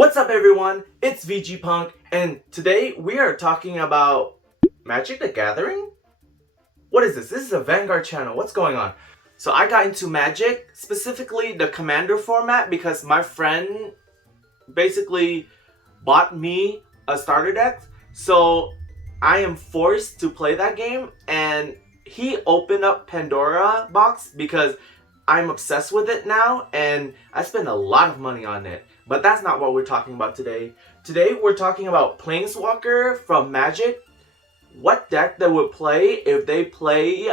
What's up everyone, it's VG Punk, and today we are talking about Magic the Gathering? What is this? This is a Vanguard channel, what's going on? So I got into Magic, specifically the Commander format, because my friend basically bought me a starter deck. So I am forced to play that game, and he opened up Pandora box because I'm obsessed with it now, and I spend a lot of money on it. But that's not what we're talking about today. Today we're talking about Planeswalker from Magic. What deck they would play if they play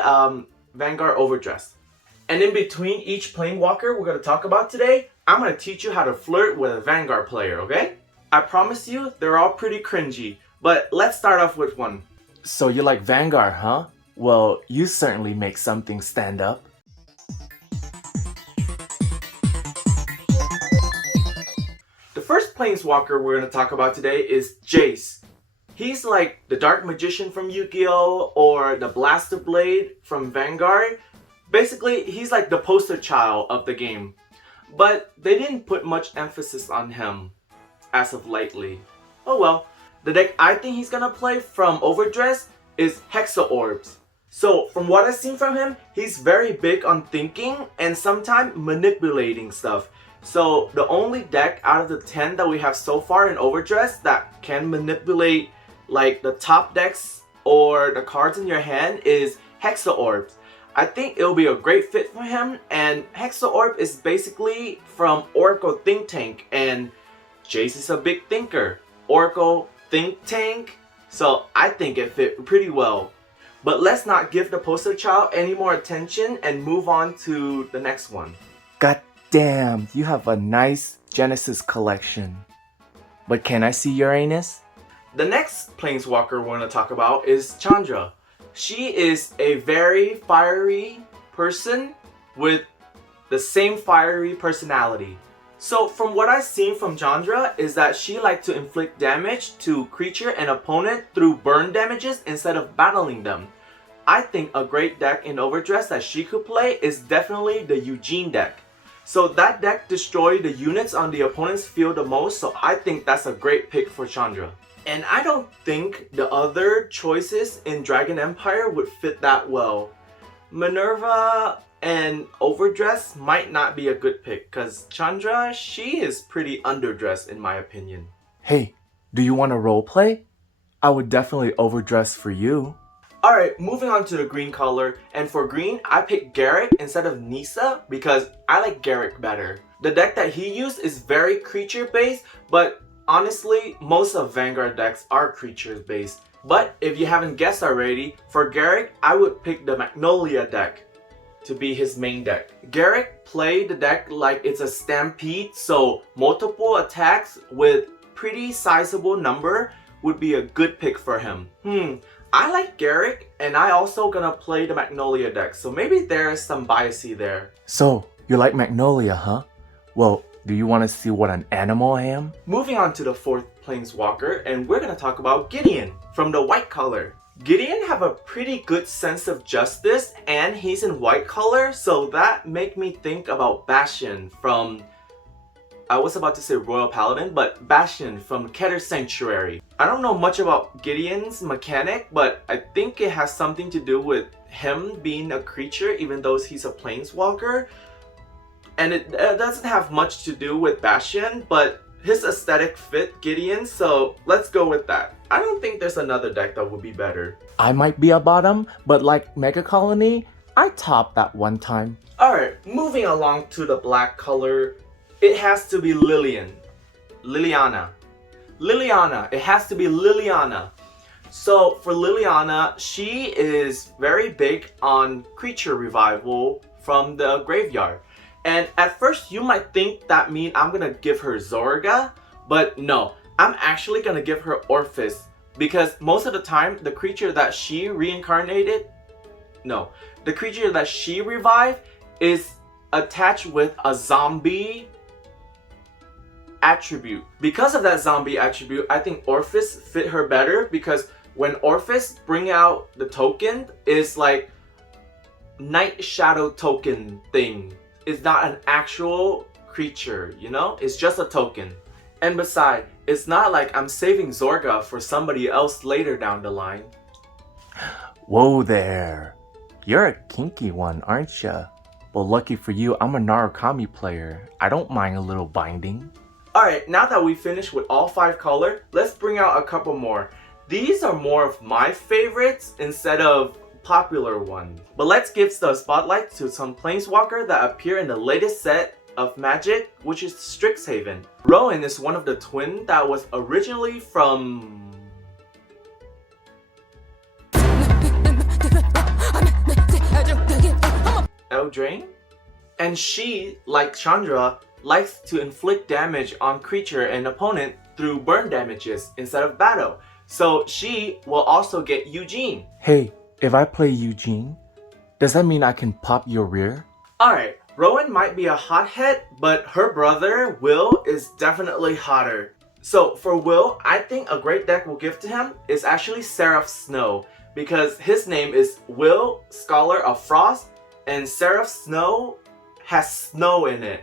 Vanguard Overdress. And in between each Planeswalker we're going to talk about today, I'm going to teach you how to flirt with a Vanguard player, okay? I promise you, they're all pretty cringy. But let's start off with one. So you like Vanguard, huh? Well, you certainly make something stand up. The first Planeswalker we're going to talk about today is Jace. He's like the Dark Magician from Yu-Gi-Oh! Or the Blaster Blade from Vanguard. Basically, he's like the poster child of the game. But they didn't put much emphasis on him as of lately. Oh well. The deck I think he's gonna play from Overdress is Hexa Orbs. So from what I've seen from him, he's very big on thinking and sometimes manipulating stuff. So the only deck out of the 10 that we have so far in Overdress that can manipulate like the top decks or the cards in your hand is Hexa Orbs. I think it'll be a great fit for him, and Hexa Orb is basically from Oracle Think Tank, and Jace is a big thinker. Oracle Think Tank, so I think it fit pretty well. But let's not give the poster child any more attention and move on to the next one. God damn, you have a nice Genesis collection. But can I see Uranus? The next Planeswalker we're going to talk about is Chandra. She is a very fiery person with the same fiery personality. So from what I've seen from Chandra is that she likes to inflict damage to creature and opponent through burn damages instead of battling them. I think a great deck in Overdress that she could play is definitely the Eugene deck. So that deck destroys the units on the opponent's field the most, so I think that's a great pick for Chandra. And I don't think the other choices in Dragon Empire would fit that well. Minerva and Overdress might not be a good pick because Chandra, she is pretty underdressed in my opinion. Hey, do you want to roleplay? I would definitely overdress for you. Alright, moving on to the green color, and for green, I picked Garrick instead of Nisa because I like Garrick better. The deck that he used is very creature based, but honestly, most of Vanguard decks are creatures based. But if you haven't guessed already, for Garrick, I would pick the Magnolia deck to be his main deck. Garrick played the deck like it's a stampede, so multiple attacks with pretty sizable number would be a good pick for him. I like Garrick, and I also gonna play the Magnolia deck, so maybe there is some biasy there. So, you like Magnolia, huh? Well, do you want to see what an animal I am? Moving on to the fourth Planeswalker, and we're gonna talk about Gideon from the white color. Gideon have a pretty good sense of justice, and he's in white color, so that make me think about Bastion from, I was about to say Royal Paladin, but Bastion from Keter Sanctuary. I don't know much about Gideon's mechanic, but I think it has something to do with him being a creature even though he's a Planeswalker. And it doesn't have much to do with Bastion, but his aesthetic fit Gideon, so let's go with that. I don't think there's another deck that would be better. I might be a bottom, but like Mega Colony, I topped that one time. Alright, moving along to the black color, it has to be Liliana. It has to be Liliana. So for Liliana, she is very big on creature revival from the graveyard. And at first you might think that means I'm gonna give her Zorga, but no, I'm actually gonna give her Orphis, because most of the time the creature that she revived is attached with a zombie attribute. Because of that zombie attribute, I think Orphis fit her better, because when Orphis bring out the token, is like Night Shadow token thing. It's not an actual creature, you know? It's just a token. And besides, it's not like I'm saving Zorga for somebody else later down the line. Whoa there. You're a kinky one, aren't ya? Well, lucky for you, I'm a Narukami player. I don't mind a little binding. Alright, now that we finished with all 5 color, let's bring out a couple more. These are more of my favorites instead of popular ones. But let's give the spotlight to some Planeswalker that appear in the latest set of Magic, which is Strixhaven. Rowan is one of the twin that was originally from... Eldraine? And she, like Chandra, likes to inflict damage on creature and opponent through burn damages instead of battle. So she will also get Eugene. Hey, if I play Eugene, does that mean I can pop your rear? Alright, Rowan might be a hothead, but her brother, Will, is definitely hotter. So for Will, I think a great deck we'll give to him is actually Seraph Snow, because his name is Will, Scholar of Frost, and Seraph Snow has snow in it.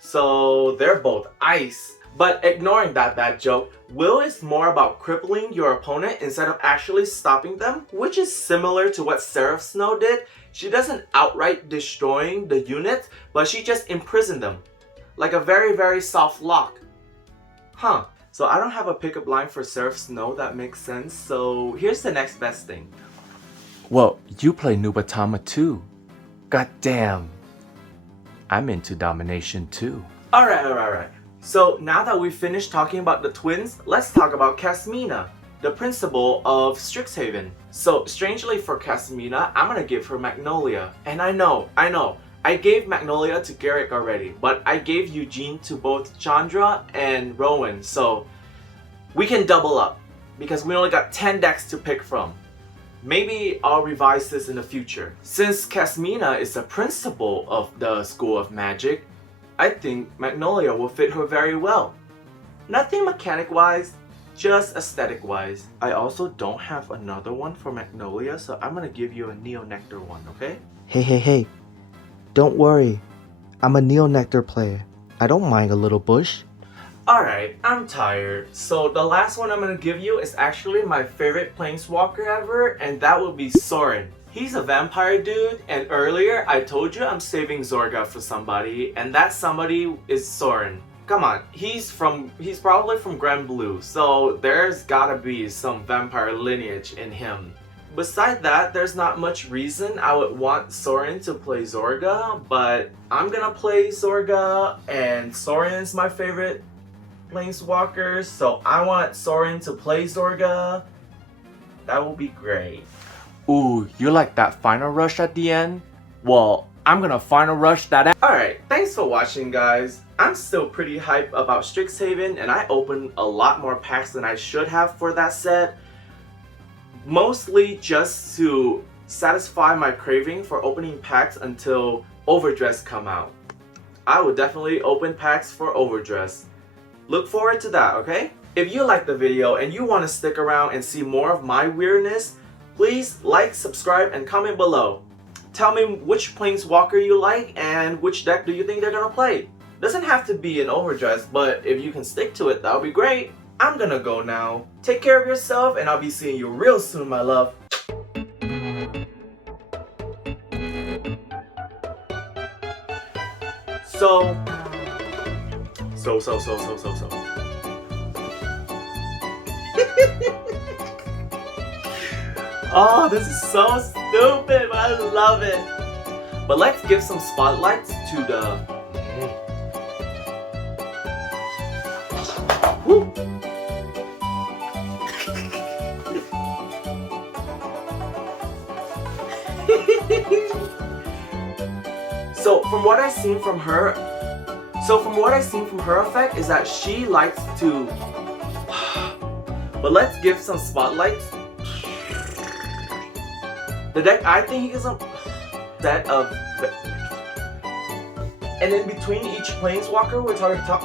So they're both ice. But ignoring that bad joke, Will is more about crippling your opponent instead of actually stopping them, which is similar to what Seraph Snow did. She doesn't outright destroying the units, but she just imprisoned them. Like a very, very soft lock. Huh. So I don't have a pickup line for Seraph Snow that makes sense, so here's the next best thing. Well, you play Nubatama too. God damn. I'm into domination too. Alright. So now that we've finished talking about the twins, let's talk about Kasmina, the principal of Strixhaven. So strangely for Kasmina, I'm gonna give her Magnolia. And I know, I gave Magnolia to Garrick already, but I gave Eugene to both Chandra and Rowan, so we can double up because we only got 10 decks to pick from. Maybe I'll revise this in the future. Since Kasmina is the principal of the School of Magic, I think Magnolia will fit her very well. Nothing mechanic-wise, just aesthetic-wise. I also don't have another one for Magnolia, so I'm gonna give you a Neo Nectar one, okay? Hey. Don't worry. I'm a Neo Nectar player. I don't mind a little bush. Alright, I'm tired. So the last one I'm gonna give you is actually my favorite Planeswalker ever, and that will be Sorin. He's a vampire dude, and earlier I told you I'm saving Zorga for somebody, and that somebody is Sorin. Come on, he's probably from Grand Blue, so there's gotta be some vampire lineage in him. Besides that, there's not much reason I would want Sorin to play Zorga, but I'm gonna play Zorga, and Sorin's my favorite Planeswalker, so I want Sorin to play Zorga. That will be great. Ooh, you like that final rush at the end? Well, I'm gonna final rush that. Alright, thanks for watching, guys. I'm still pretty hyped about Strixhaven, and I opened a lot more packs than I should have for that set. Mostly just to satisfy my craving for opening packs until Overdress come out. I will definitely open packs for Overdress. Look forward to that, okay? If you liked the video and you want to stick around and see more of my weirdness, please like, subscribe, and comment below. Tell me which Planeswalker you like and which deck do you think they're gonna play. Doesn't have to be an Overdress, but if you can stick to it, that would be great. I'm gonna go now. Take care of yourself, and I'll be seeing you real soon, my love. So. Oh, this is so stupid, but I love it. But let's give some spotlights to the... Woo. So from what I've seen from her effect is that she likes to... But let's give some spotlights. The deck I think is a set of... And in between each Planeswalker, we're talking top...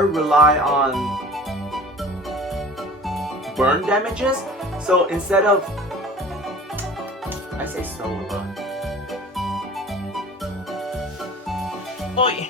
rely on burn damages, so instead of... I say so a lot. Oi.